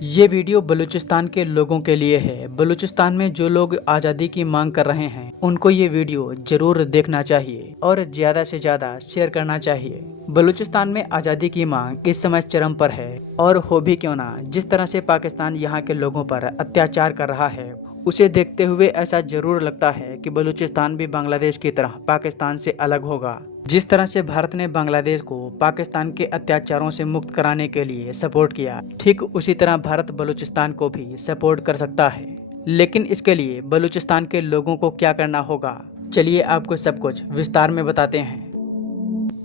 ये वीडियो बलूचिस्तान के लोगों के लिए है। बलूचिस्तान में जो लोग आज़ादी की मांग कर रहे हैं उनको ये वीडियो जरूर देखना चाहिए और ज़्यादा से ज़्यादा शेयर करना चाहिए। बलूचिस्तान में आज़ादी की मांग इस समय चरम पर है और हो भी क्यों ना, जिस तरह से पाकिस्तान यहाँ के लोगों पर अत्याचार कर रहा है उसे देखते हुए ऐसा जरूर लगता है कि बलूचिस्तान भी बांग्लादेश की तरह पाकिस्तान से अलग होगा। जिस तरह से भारत ने बांग्लादेश को पाकिस्तान के अत्याचारों से मुक्त कराने के लिए सपोर्ट किया, ठीक उसी तरह भारत बलूचिस्तान को भी सपोर्ट कर सकता है। लेकिन इसके लिए बलूचिस्तान के लोगों को क्या करना होगा, चलिए आपको सब कुछ विस्तार में बताते हैं।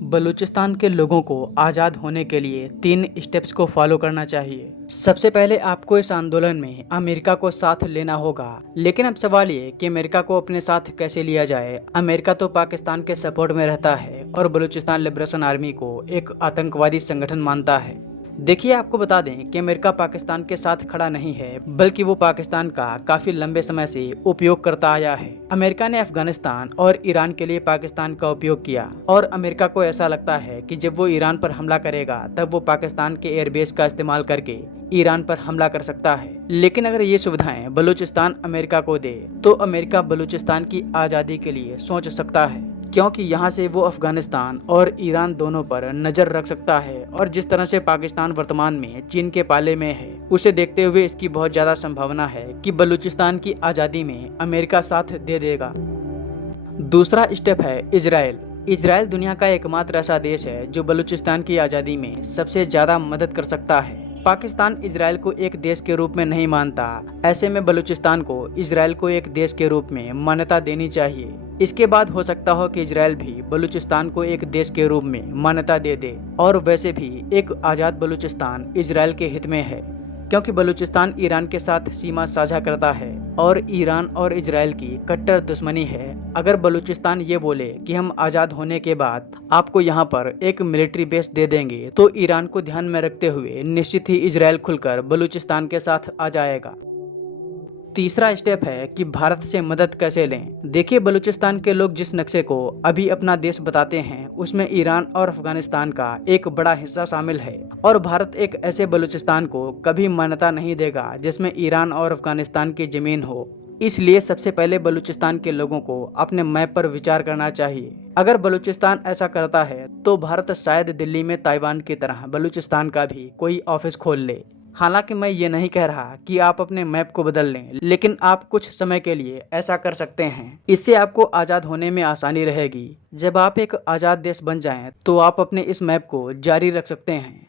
बलूचिस्तान के लोगों को आज़ाद होने के लिए 3 स्टेप्स को फॉलो करना चाहिए। सबसे पहले आपको इस आंदोलन में अमेरिका को साथ लेना होगा। लेकिन अब सवाल ये कि अमेरिका को अपने साथ कैसे लिया जाए। अमेरिका तो पाकिस्तान के सपोर्ट में रहता है और बलूचिस्तान लिबरेशन आर्मी को एक आतंकवादी संगठन मानता है। देखिए, आपको बता दें कि अमेरिका पाकिस्तान के साथ खड़ा नहीं है, बल्कि वो पाकिस्तान का काफी लंबे समय से उपयोग करता आया है। अमेरिका ने अफगानिस्तान और ईरान के लिए पाकिस्तान का उपयोग किया और अमेरिका को ऐसा लगता है कि जब वो ईरान पर हमला करेगा तब वो पाकिस्तान के एयरबेस का इस्तेमाल करके ईरान पर हमला कर सकता है। लेकिन अगर ये सुविधाएं बलूचिस्तान अमेरिका को दे तो अमेरिका बलूचिस्तान की आज़ादी के लिए सोच सकता है, क्योंकि यहाँ से वो अफगानिस्तान और ईरान दोनों पर नजर रख सकता है। और जिस तरह से पाकिस्तान वर्तमान में चीन के पाले में है, उसे देखते हुए इसकी बहुत ज्यादा संभावना है कि बलूचिस्तान की आज़ादी में अमेरिका साथ दे देगा। दूसरा स्टेप है इजराइल। इजराइल दुनिया का एकमात्र ऐसा देश है जो बलूचिस्तान की आज़ादी में सबसे ज्यादा मदद कर सकता है। पाकिस्तान इजराइल को एक देश के रूप में नहीं मानता, ऐसे में बलूचिस्तान को इजराइल को एक देश के रूप में मान्यता देनी चाहिए। इसके बाद हो सकता हो कि इजराइल भी बलूचिस्तान को एक देश के रूप में मान्यता दे दे। और वैसे भी एक आज़ाद बलूचिस्तान इजराइल के हित में है, क्योंकि बलूचिस्तान ईरान के साथ सीमा साझा करता है और ईरान और इजराइल की कट्टर दुश्मनी है। अगर बलूचिस्तान ये बोले कि हम आज़ाद होने के बाद आपको यहाँ पर एक मिलिट्री बेस दे देंगे, तो ईरान को ध्यान में रखते हुए निश्चित ही इजराइल खुलकर बलूचिस्तान के साथ आ जाएगा। तीसरा स्टेप है कि भारत से मदद कैसे लें। देखिए, बलूचिस्तान के लोग जिस नक्शे को अभी अपना देश बताते हैं उसमें ईरान और अफगानिस्तान का एक बड़ा हिस्सा शामिल है और भारत एक ऐसे बलूचिस्तान को कभी मान्यता नहीं देगा जिसमें ईरान और अफगानिस्तान की जमीन हो। इसलिए सबसे पहले बलूचिस्तान के लोगों को अपने मैप पर विचार करना चाहिए। अगर बलूचिस्तान ऐसा करता है तो भारत शायद दिल्ली में ताइवान की तरह बलूचिस्तान का भी कोई ऑफिस खोल ले। हालांकि मैं ये नहीं कह रहा कि आप अपने मैप को बदल लें, लेकिन आप कुछ समय के लिए ऐसा कर सकते हैं। इससे आपको आज़ाद होने में आसानी रहेगी। जब आप एक आज़ाद देश बन जाएं, तो आप अपने इस मैप को जारी रख सकते हैं।